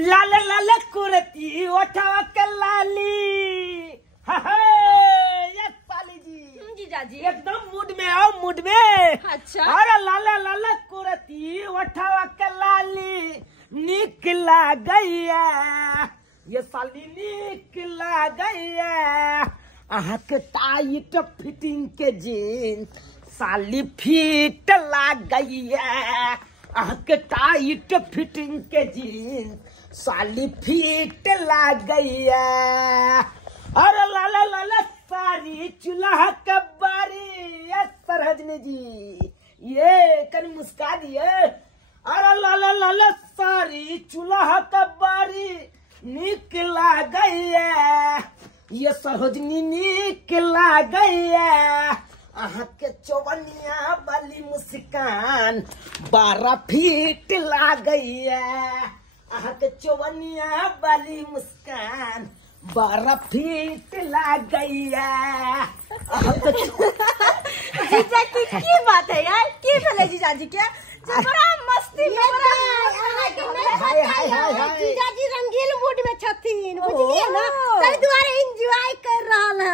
लाल लाल कुर्ती उठावा के लाली। यस साली जी। जीजा जी एकदम मूड में आओ, मूड में। अच्छा। अरे लाल लाल कुर्ती उठावा के लाली निकला गई है, ये साली निकला गई है। अहाँ के टाइट फिटिंग के जीन्स साली फिट लग गई है। अहाँ के टाइट फिटिंग के जीन्स साली फिट लग गई है। अरे लाला लाला सारी चूल्हा के बारी। सरहजनी जी ये कहीं मुस्का दिए। अरे लाला लाला सारी चूल्हा के बारी निकला गई है, ये सरहजनी निकला गई है। अहाँ के चौवनिया वाली मुस्कान 12 फीट ला गई है। अहाँ के चौवनिया वाली मुस्कान 12 फीट ला गई है। जीजा की बात है यार, की भले जीजा जी क्या बड़ा मस्ती में जीजा जी रंगीन मूड में छथिन, बुझलिए ना, ताहि दुआरे एंजॉय कर रहल है।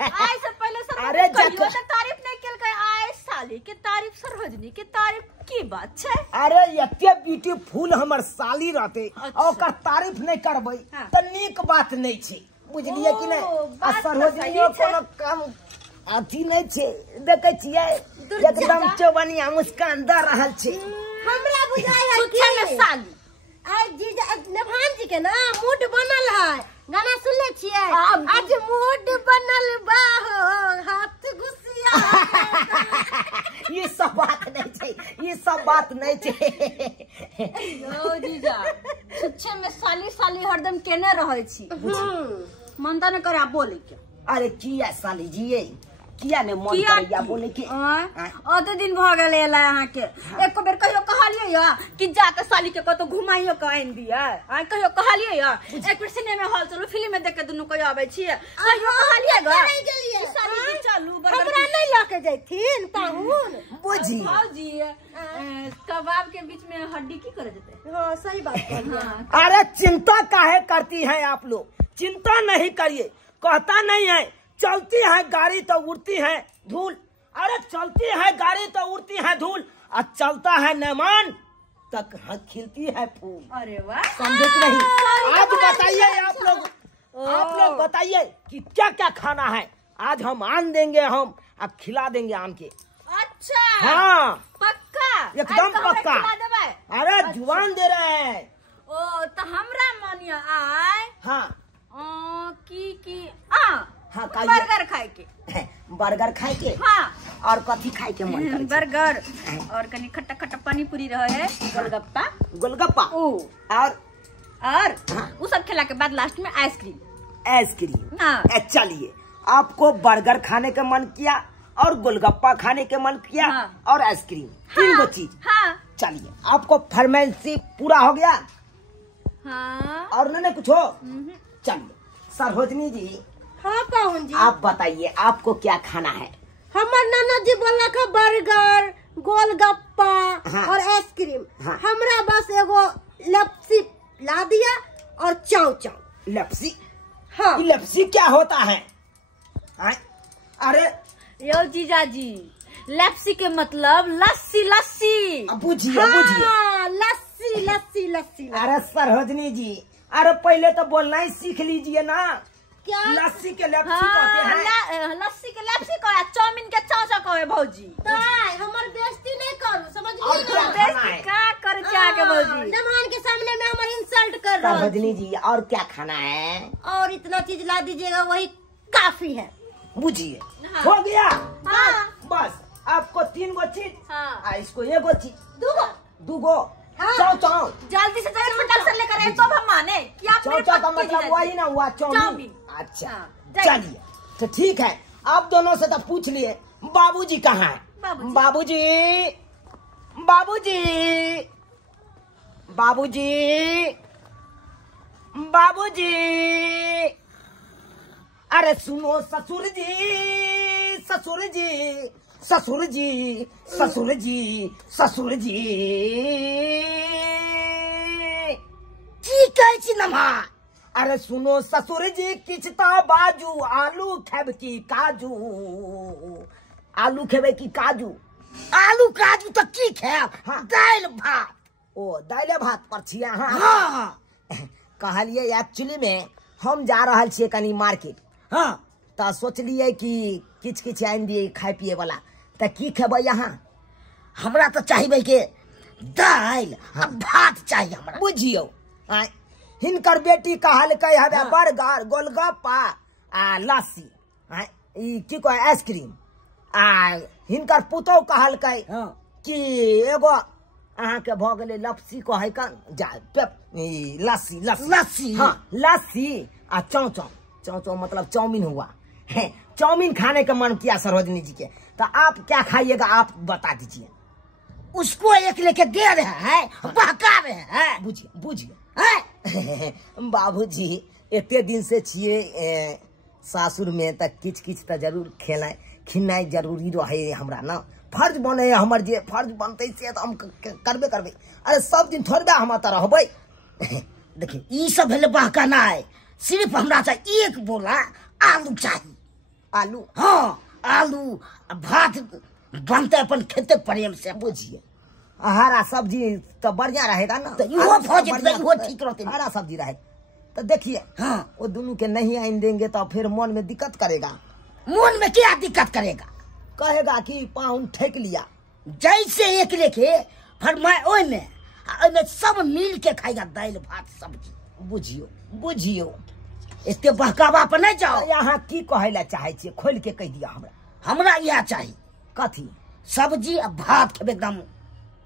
आय से पहले सर अरे तारीफ नहीं केल के, आय साली के तारीफ, सरहजनी के तारीफ की बात है। अरे एते ब्यूटीफुल हमर साली रहते और तारीफ नहीं करबै तो नीक बात नहीं छे, बुझलिए कि नहीं। आ सरहजनी कोनो काम अथी नहीं छे, देखे छियै एकदम चौवनिया मुस्कान द रहल छे। हमरा बुझाय है कि साली आज जीजा नेभान जी के ना मूड बनल है, गाना सुन ले छियै, आज मूड बनल बा हो हाथ घुसिया। ये सब बात नहीं छे, ये सब बात नहीं छे। यो जीजा छुच्छे में साली साली हरदम केने रहै छी, मन त न करे आप बोले के। अरे किया साली जी ये किया ने मन करैया बोले के। ओते दिन भ गेले एला अहाँ के एको बेर कहियो कहलिए या कि जाके साली के कतो घुमाइयो के आइन दिया। आ कहियो कहलिए या एक बेर सिनेमा हॉल चलो फिल्म में देख के दुनु कहियो आबै छी, कहियो कहलिए ग नहीं गेलिए साली के चलू हमरा नहीं लेके जैथिन पाहुन। बुझी भाऊजी कबाब के बीच में हड्डी की करे देते। हां सही बात कहलिए। अरे चिंता काहे करती हैं आप लोग, चिंता नहीं करिए, कहता नहीं है चलती है गाड़ी तो उड़ती है धूल। अरे चलती है गाड़ी तो उड़ती है धूल, और चलता है मेहमान तक खिलती है फूल। अरे वाह, समझे कि नहीं। आज बताइए आप लोग बताइए कि क्या क्या खाना है। आज हम आम देंगे, हम अब खिला देंगे आम के। अच्छा हाँ पक्का एकदम पक्का। अरे जुबान दे रहे हैं। ओ तो हमरा मनिया आए। हाँ की हाँ बर्गर खाए के, बर्गर खाए के। हाँ और कथी खाए के मन करे? बर्गर और कनी खट्टा खट्टा पानी पूरी रहे है, गोलगप्पा गोलगप्पा और हाँ। वो सब खिला के बाद लास्ट में आइसक्रीम। आइसक्रीम हाँ। चलिए आपको बर्गर खाने का मन किया और गोलगप्पा खाने का मन किया और आइसक्रीम, तीन गो चीज। हाँ चलिए आपको फरमाइशी पूरा हो गया। हाँ और नहीं कुछ हो। चलिए सरहजनी जी। हाँ पाहुन जी आप बताइए आपको क्या खाना है। हमर ननद जी बोला का बर्गर गोलगप्पा और आइसक्रीम। हमरा बस एगो लपसी ला दिया और चाव चाव। लपसी? हाँ लपसी क्या होता है? अरे यो जीजा जी लपसी के मतलब लस्सी। लस्सी बुझिए बुझिए। लस्सी लस्सी लस्सी। अरे सरहजनी जी अरे पहले तो बोलना ही सीख लीजिए ना। क्या लस्सी के लपसी कहते हैं। लस्सी के लपसी कहे, चाउमीन के चाचा कहे भौजी। हमर बेइज्जती नहीं करू, समझलिए ना। बेइज्जती का करे क्या के भौजी? मेहमान के सामने में हमर इंसल्ट कर रहा है। सरहजनी जी और क्या खाना है? और इतना चीज ला दीजिएगा वही काफी है। बुझिए हो गया। बस आपको 3 गो चीज। हाँ। इसको 1 गो चीज। 2 गो। चाव चाव जल्दी से जाकर फटाक से लेकर आए तो हम माने कि आप चाव चाव का मतलब वही ना हुआ चाउमीन। अच्छा चलिए तो ठीक है। आप दोनों से तो पूछ लिए बाबूजी कहाँ है? बाबूजी बाबूजी बाबूजी बाबूजी। अरे सुनो ससुर जी ससुर जी ससुर जी ससुर जी ससुर जी। कहे छी नम्हर। अरे सुनो ससुर जी किछ तो बाजू, आलू खेब की काजू, आलू खेबे की काजू? आलू काजू तो की खाएब? हाँ। दाल भात। ओ दाल भात पर छिए अहाँ? हाँ कहलिए एक्चुअली में हम जा रहल छिए कनी मार्केट, हाँ तो सोचलिए कि किछ किछ आनि दिए खाए पिए वाला, तो की खेबै अहाँ? हमरा तो चाहिए के दाल आ भात चाहिए हमरा। बुझियो हिनकर बेटी कहलकै हवे बर्गर, गोलगप्पा आ लस्सी, ई की कहे आइसक्रीम, आ हिनकर पुतौ कहलकै कि एगो अहाँ के भ गेलै लस्सी कहे का लस्सी लस्सी लस्सी हाँ लस्सी आ चौ मतलब चाउमीन हुआ है। चाउमीन खाने का मन किया सरोजनी जी के, तो आप क्या खाइएगा आप बता दीजिए। उसको एक लेके दे रहे हैं, बहका रहे हैं। बुझिए बुझिए बाबूजी एते दिन से छिए सासुर में, तक किछ किछ तो जरूर खिनाई जरूरी रहे हमरा ना, फर्ज बने हमर, जे फर्ज बनते से तो हम करबे करबे। अरे सब दिन थोड़बे हम त रहबै। देखिए ई सब भेले बहकाना है, सिर्फ हमरा चाहिए एक बोला आलू चाहिए। आलू? हाँ आलू भात बनते अपन खेते प्रेम से। बुझिए हरा सब्जी तो बढ़िया रहेगा ना, तो इहो भोज इहो ठीक रहते। हरा सब्जी रहे तो देखिए हाँ वो दोनों के नहीं आइन देंगे तो फिर मन में दिक्कत करेगा। मन में क्या दिक्कत करेगा? कहेगा कि पाउन ठेक लिया। जैसे एक लेके फरमाए ओय में सब मिल के खाएगा दाल भात सब्जी। बुझियो बुझियो इतने बहकावा पर नहीं जाओ। यहाँ की कहे ला चाहे छे खोल के कह दिया हमरा। हमरा यह चाहिए कथी? सब्जी और भात खेबे एकदम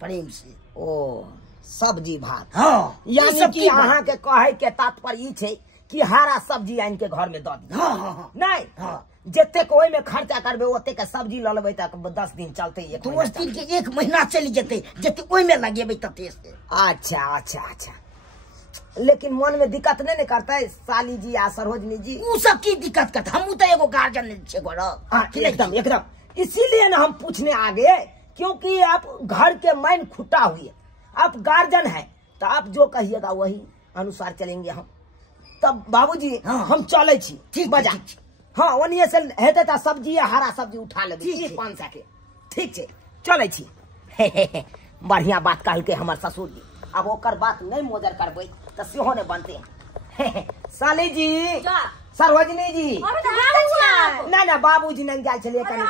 प्रेम से। ओ सब्जी भात? हाँ यानी कि अहाँ के कहे के तात्पर्य ई छे कि हरा सब्जी आन के घर में दऽ दी। हाँ हाँ हाँ नहीं हाँ जते ओहि में खर्चा करबे ओते के सब्जी ल लेबै तक 10 दिन चलते। तो उस दिन के 1 महीना चली जते जते ओहि में लगेबै तते से। अच्छा अच्छा अच्छा लेकिन मन में दिक्कत नहीं करता है साली जी या सरोजनी जी? उ सब की दिक्कत करत? हम तो एगो गार्जियन छे घर। एकदम एकदम इसीलिए ना हम पूछने आ गए, क्योंकि आप घर के मैन खुटा हुए, आप गार्जियन है, तो आप जो कहिएगा वही अनुसार चलेंगे हम। तब बाबूजी हम चले छी ठीक बजा। हाँ ओनिए से हेते त सब्जी हरा सब्जी उठा लेबे 500 के। ठीक छे चले छी। बढ़िया बात कहलके हमर ससुर जी। अब ओकर बात नहीं मोजर करबै त सेहो ने बनते। साली जी सरोजनी जी नहीं ना बाबूजी नहीं गए चलिए कहीं।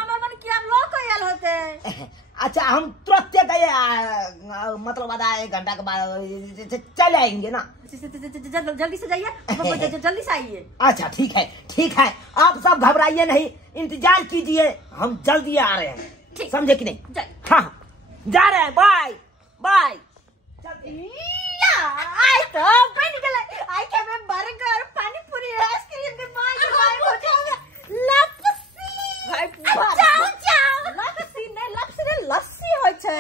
अच्छा हम तुरंत गए मतलब आधा 1 घंटा के बाद चले आएंगे ना। जल्दी से जाइए जल्दी से आइए। अच्छा ठीक है आप सब घबराइए नहीं, इंतजार कीजिए, हम जल्दी आ रहे हैं। समझे कि नहीं? हाँ जा रहे हैं। Bye bye. आई तो बन गेलै। आई के में बर्गर पानी पूरी आइसक्रीम के लस्सी होय छै,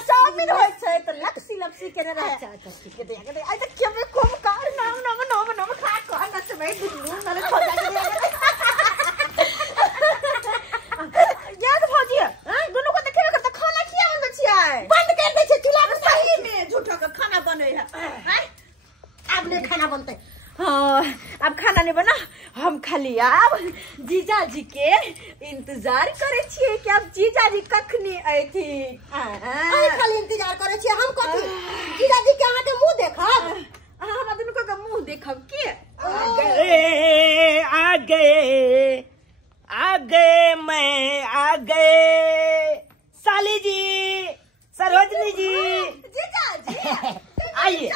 चाउमीन होय छै, तो लस्सी केने रहे। अच्छा ठीक है दे आई तो केबे खूब कार नाम खा कह न से भाई दुनू नले खा जा। याद भौजी हां दुनू को देखेबे करत खाना किया बनबै छियै? बंद कर दै छै चूल्हा पर। सही में झूठो का खाना बनै है। हैं अब ने खाना बनते। हाँ अब खाना नहीं बना, हम खाली अब जीजा जी के इंतजार करे छिए कि अब जीजा जी कखनी आइथी। खाली इंतजार करे छिए हम कथी? जीजा जी के अहाँ के मुंह देखब? हम दुनू के मुंह देखब के? आ गए मैं आ गए। साली जी सरोजनी जी जीजा जी आइए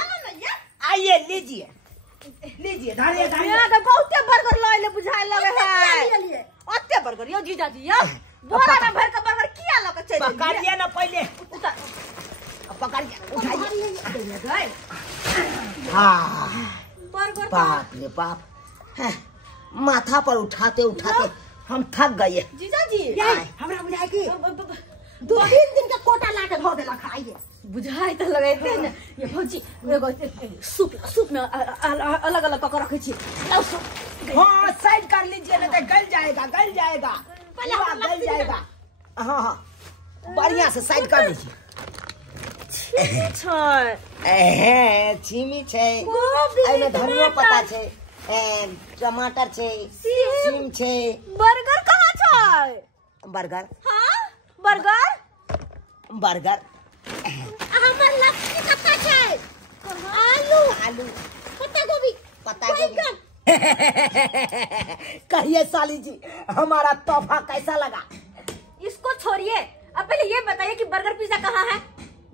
आइए लीजिए धरिए यहाँ के बहुते बर्गर लइले बुझाए लगे है। ओते बर्गर यो जीजा जी यो बोरा में भर के बर्गर किया लगे चल पकड़िए ना पहले उतार पकड़िए उठाइए। हाँ बर्गर बाप रे बाप माथा पर उठाते उठाते हम थक गए। जीजा जी हमरा बुझाए कि 2-3 दिन का कोटा ला के धो देला खाइए। बुझाई तो लगे थे ना ये भौजी एगो सूप में अलग अलग पका रखे छी। लाओ सूप। हाँ साइड कर लीजिए ना तो गल जाएगा गल जाएगा। हाँ बढ़िया से साइड कर लीजिए। छिमी छै, एमे धनिया पत्ता छै, टमाटर छै, सीम छै। बर्गर कहाँ छै? बर्गर? हाँ बर्गर बर्गर हमर लपसी कत्ता छै? आलू आलू पत्ता गोभी पत्ता गोभी। कहिए साली जी हमारा तोहफा कैसा लगा? इसको छोड़िए, अब पहले ये बताइए कि बर्गर पिज्जा कहाँ है?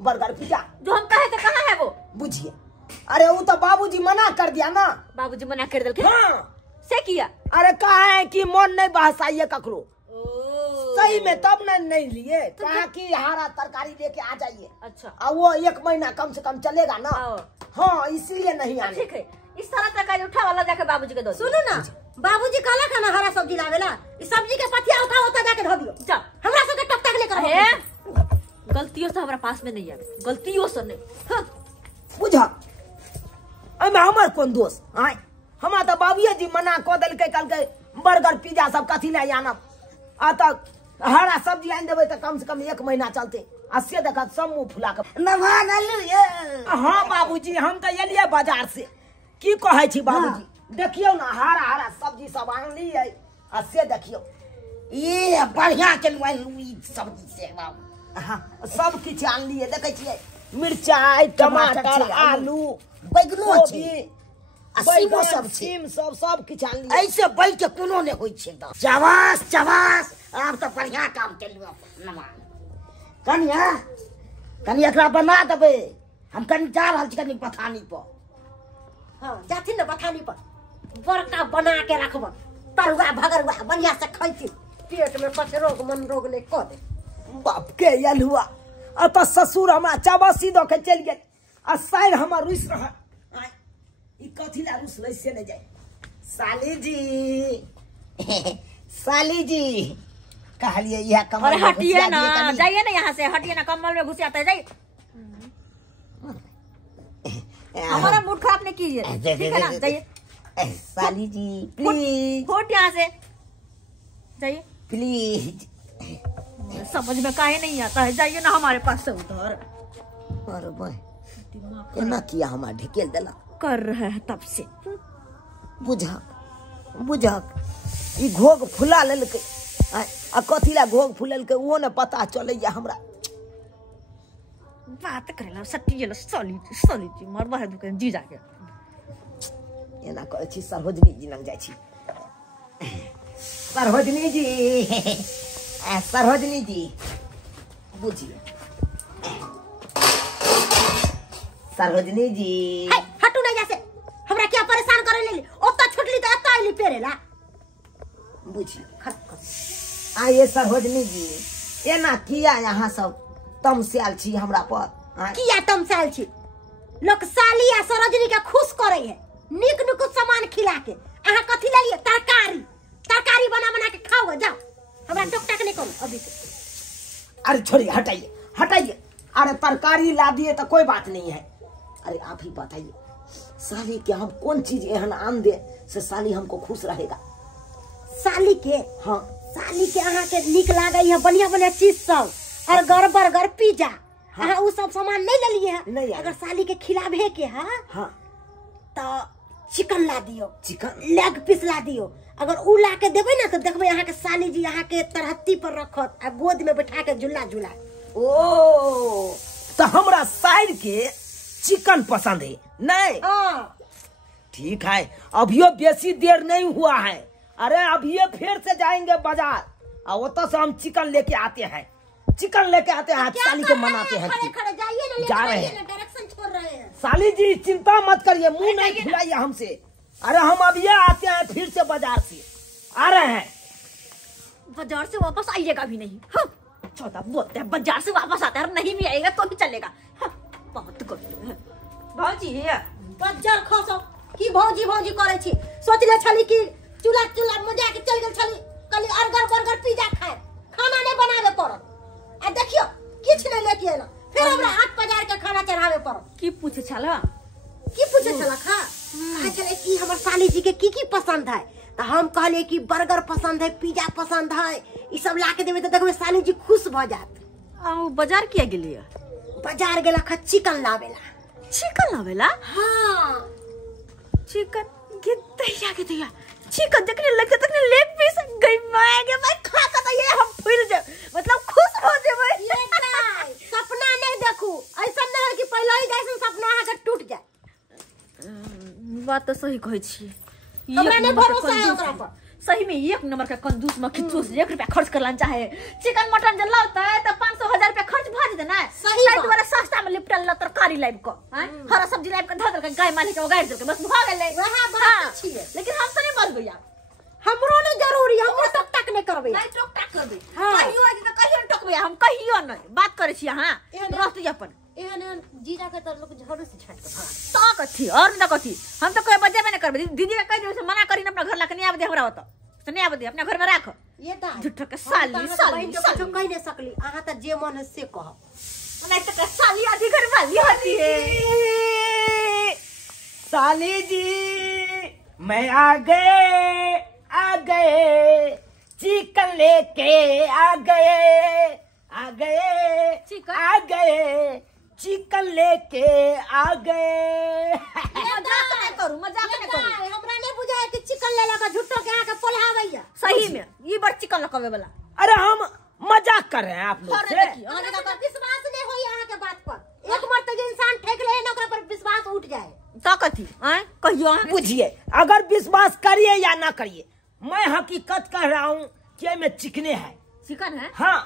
बर्गर पिज्जा जो हम कहे थे कहाँ है वो? बुझिए, अरे वो तो बाबूजी मना कर दिया ना। बाबूजी मना कर दिल हाँ। से किया? अरे कहा है कि मन नहीं बहसाइए ककरो। सही में तब नहीं लिए, कहा कि हरा तरकारी लेके आ जाइए। अच्छा। और वो 1 महीना कम से कम चलेगा ना। हाँ इसीलिए नहीं आने। ठीक है, इस सारा तरकारी उठा वाला जाके बाबूजी के दो। सुनो ना, बाबूजी कहला खाना हरा सब्जी लावेला, इस सब्जी के पथिया उठा जाके धो दियो। जा हमरा सब के टक टक लेकर है। गलतियों से हमारा पास में नहीं आवे, गलतियों से नहीं। हाँ। बुझा अमे हमर कौन दोस्त आय? हमारा तो बाबूजी जी मना कर दिल के, कल के बर्गर पिज्जा सब कथी ले आनब। आ तक हरा सब्जी आन देवे तो कम से कम 1 महीना चलते। अस्से देखा सब मुंह फुला के नवा ये। हाँ बाबूजी हम तो एलिए बाजार से। की कहे छी बाबूजी? देखियो ना हरा हरा सब्जी सब आनली है। अस्से देखियो ये बढ़िया के सब्जी से बाबू। हाँ सब किछ आनली है, देखे छियै मिर्चाई टमाटर आलू बैगनो छै, बैगन सब सीम सब किछ आनली। ऐसे बैठ के कोनो ने होई छै। चवास चवास आप तो बढ़िया काम केलियो नमान। कनी एकरा बना देबे, हम कनी जा रहल छी कनी पथानी पर। हां जाथिन ना पथानी पर, बड़का बना के रखब, तरुआ भगरुआ बढ़िया से खैती, पेट में पछ रोग मन रोग ने क दे। बाप के यलुआ अत ससुर हमरा चाबसी दो के चल गेल। आ साइर हमर रुस रह ई कथी ला रुस ले से न जाय। साली जी कहलिए यह कमल और हटिए ना, जाइए ना यहाँ से, हटिए ना, कमल में घुस आता है। जाइए, हमारा मूड खराब नहीं कीजिए, ठीक है ना? जाइए साली जी प्लीज, फुट यहाँ से जाइए प्लीज। समझ में काहे नहीं आता है, जाइए ना हमारे पास से उधर। अरे भाई केना किया हमार ढकेल देला कर रहे हैं तब से। बुझा ई घोग फुला लेलकै। आ कथी ला घोग फुलेलकै वो न पता चलैया हमरा। बात करेला सटिएला साली जी मरवा है दुकान जी जाके। एना कहै छी सरहोजनी जी लग जाइ छी। सरहोजनी जी सरहोजनी जी बुझिए सरहोजनी जी हटू नहीं जैसे हमरा क्या परेशान करे लेली, ओत्ता छुटली त अत्ता आइली पेरेला। बुझिए आइए सरहोजनी जी एना किया यहाँ सब तमसाल छी हमरा पर? किया तमसाल छी? लोग साली आ सरोजनी के खुश करे है, निक नुकुत सामान खिला के। अहाँ कथी लेलिए? तरकारी बना के खाओ। जाओ हमरा टकटक नहीं करो अभी से। अरे छोड़िए हटाइए। अरे तरकारी ला दिए तो कोई बात नहीं है। अरे आप ही बताइए साली के हम कौन चीज एहन आन दे से साली हमको खुश रहेगा? साली के हाँ साली के अहाँ के निक लागे है बढ़िया चीज सब, और बर्गर पिज्जा। हाँ वो सब सामान नहीं ले लिए है। अगर साली के खिलावे के है हाँ तो चिकन ला दियो, चिकन लेग पीस ला दियो। अगर उ ला के देबे ना तो देखबे यहाँ के साली जी यहाँ के तरहत्ती पर रखत आ गोद में बैठा के झूला। ओ तो हमरा साइड के चिकन पसंद है नहीं? ठीक है, अभियो बेसी देर नहीं हुआ है। अरे अभी फिर से जाएंगे बाजार और वो से हम चिकन लेके आते हैं। साली को मनाते हैं। खड़े जाइए ना, जा रहे हैं, डायरेक्शन छोड़ रहे हैं। साली जी चिंता मत करिए, मुंह नहीं खिलाइए हमसे। अरे हम अभी आते हैं फिर से बाजार से आ रहे हैं। बाजार से वापस आइएगा भी नहीं। हाँ, छोटा बोलते हैं बाजार से वापस आता है, नहीं भी आएगा तो भी चलेगा। हाँ, बहुत करते हैं भौजी। बाजार खसो की भौजी करे छी। सोचले छली कि चूल्हा मजा के चल गेल छली, कली बर्गर पिज्जा खाए, खाना नहीं बनावे पड़त। आ देखियो किछ नहीं लेके आना, फिर हमरा हाथ बाजार के खाना चढ़ावे पड़त। की पूछे छला खा चले कि हमर साली जी के की पसंद है। तो हम कहले कि बर्गर पसंद है, पिज्जा पसंद है, ई सब ला के देबे तो देखबे साली जी खुश भ जात। बाजार किया गेलिए? बाजार गेला खा चिकन लावेला। चिकन लावेला? हाँ चिकन के दैया चिकन देखने लगे तकने लेग पीस गई मैं खा के ये हम फूल जाए मतलब खुश हो जाए। ये नहीं सपना नहीं देखू, ऐसा नहीं है कि पहले ही जैसे सपना आके टूट जाए। बात तो सही कहै छी। हमरा नहीं भरोसा है ओकरा पर। सही में एक नंबर का कंजूस में किच्चूस 1 रुपया खर्च करला चाहे। चिकन मटन जे लाता है तो 500-1000 रुपया खर्च भ जेते ना। सही बात। तुम्हारा सस्ता में लिपटल ला तरकारी लाइव को हरा सब्जी लाइव के ध दल के गाय मालिक के उगाड़ दल के बस भ गेलै। वहां बात अच्छी है, लेकिन हम तो नहीं मरबै यार। हमरो नहीं जरूरी, हमरो टक टक नहीं करबे। नहीं टक टक करबे। हाँ। कहियो आज तो कहियो टकबे हम कहियो नहीं बात करे छी हां रहते अपन एहन जीजा के तो लोग झड़ू से छाट के भाग तो कथी और ना कथी हम तो कोई बजेबे नहीं करबे। दीदी के कह दे से मना करी न अपना घर ला के नहीं आबे हमरा होता तो नहीं आबे अपना घर में राख। ये दा झूठ के साली तो कह नहीं सकली, आहा त जे मन है से कह। नहीं तो साली आधी घर वाली होती है। साली जी मैं आ गए चिकन लेके आ गए चिकन? आ गए चिकन लेके आ गए। मजाक नहीं करू हमरा नहीं बुझाए कि चिकन ले लगा झूठो के आके पोल्हावैया। सही में ये बड़ चिकन लकवे वाला। अरे हम मजाक कर रहे हैं आप लोग से। हमरा तो विश्वास नहीं होई आहा के बात पर। एक बार तो इंसान ठेक ले न ओकरा पर विश्वास उठ जाए तो कथी आए कहियो बुझिए, अगर विश्वास करिए या ना करिए, मैं हकीकत कह रहा हूँ कि में चिकने है। चिकन है? हाँ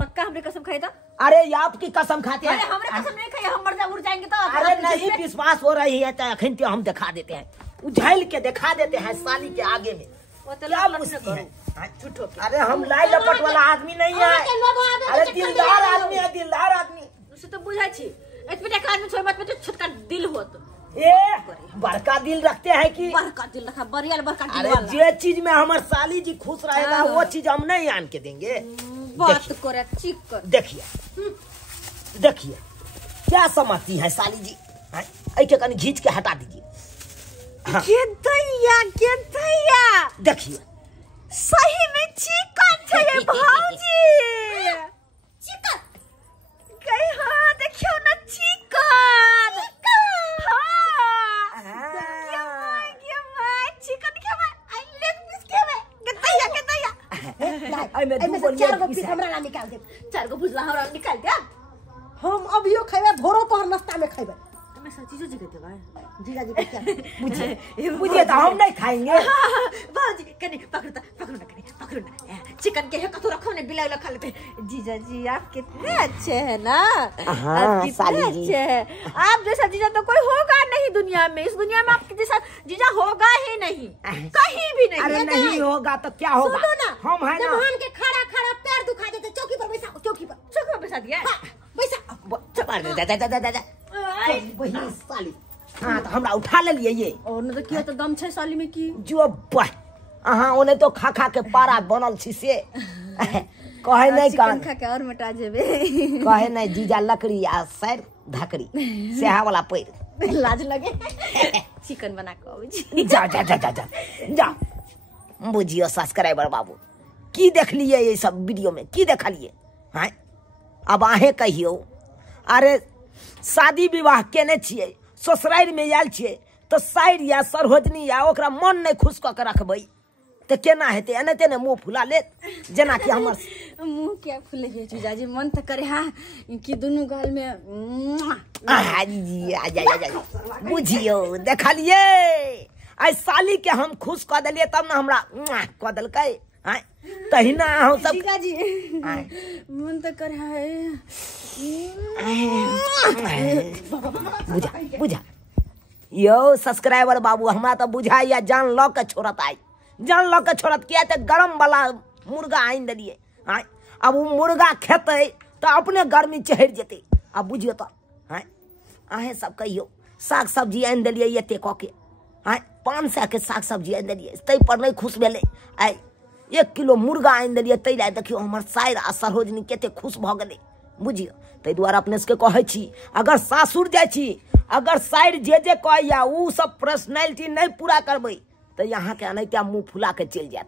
पक्का हमरे कसम खाई तो? अरे ये आपकी कसम खाते अरे हैं। हमरे कसम नहीं खाई हम मर जा उड़ जाएंगे तो। अरे नहीं विश्वास हो रही है तो अखन तो हम दिखा देते हैं, उझैल के दिखा देते हैं साली के आगे में। क्या पूछती है? अरे हम लाई लपट वाला आदमी नहीं है। अरे दिलदार आदमी है, दिलदार आदमी। उसे तो बुझाई छी एतबे का आदमी छोड़ मत पे छोटका दिल होत। ए बड़का दिल रखते हैं कि बड़का दिल रखा बरियाल बड़का दिल अरे वाला। जे चीज में हमार साली जी खुश रहेगा वो चीज हम नहीं आन के देंगे। बात करे चिकन देखिए क्या समझती है साली जी, ऐके कनी खींच के हटा दीजिए। हाँ। के दैया देखिए सही में चिकन है ये भाऊजी। चिकन कहीं हाँ देखियो ना चिकन। हमरा ला निकाल दे। 4 गो भुजला हमरा निकाल दे। हम अभियो खैबे, भोरो पहर नाश्ता में खैबे। मैं सच्ची जो जगह देबा जीजा जी क्या बुझिए तो हम नहीं खाएंगे। बाजी कने पकड़ो ना चिकन के है कतो रखो ने बिलाई खा लेते। जीजा जी आप कितने अच्छे हैं ना। आप कितने अच्छे हैं। आप जैसा जीजा तो कोई होगा नहीं दुनिया में। इस दुनिया में आपके जैसा जीजा होगा ही नहीं, कहीं भी नहीं। अरे नहीं होगा तो क्या होगा? सुनो ना, हम है ना जवान के खड़ा पैर दुखा देते। चौकी पर बैठा, चौकी पर बैठा दिया बैठा। वही साली। हाँ तो हमरा उठा ले लिए ये। और न तो किया तो दम छै साली में की जो अहाँ ओने तो खा के पारा बनल छी से कहे नहीं चिकन खा के और मोटा जेबे। कहे नहीं जीजा लकड़ी आ सर धकड़ी सेहा वाला पैर लाज लगे चिकन बना के आबै जा बुझियो सब्सक्राइबर बाबू की देख लिए ये सब वीडियो में, की देखलिए हैं? अब आहे कहियो अरे शादी विवाह केने छियै, ससुराल में आयल छियै तो साइड या सरहोजनी या ओकरा मन नहीं खुश क के रखबै तो केना हेतै? एनाहिते ने मुँह फुला लेत जेना कि हमर मुंह क्या फुले है जीजा जी। मन तो करे हा कि दोनों गाल में बुझियो देखलिए आई साली के हम खुश क देलिए तब ना हमरा क देलकै हैं? तहिना हम सब जीजा जी मन तो करे है बुझा यो सब्सक्राइबर बाबू हमरा तो बुझाइया जान ल के छोड़त आई, जान ल के छोड़त किया तो गरम वाला मुर्गा आइन दिलिए। अब वो मुर्गा खेते तो अपने गर्मी चढ़ जेते। अब बुझियो तो हैं आहे सब कहियो साग सब्जी आइन दिलिए एते क के हैं 500 के साग सब्जी आइन दिलिए तै पर नहीं खुश भेले। आई 1 किलो मुर्गा आइन दिलिए तै ला देखियो हमर साइर आ सरहोजनी केते खुश भ गेले। बुझियो तै द्वारा अपने से कहै छी अगर सासुर जाय छी अगर साइड जे कहैया उ सब पर्सनैलिटी नहीं पूरा करबै तो यहाँ के अनैता मुँह फुला के चल जात।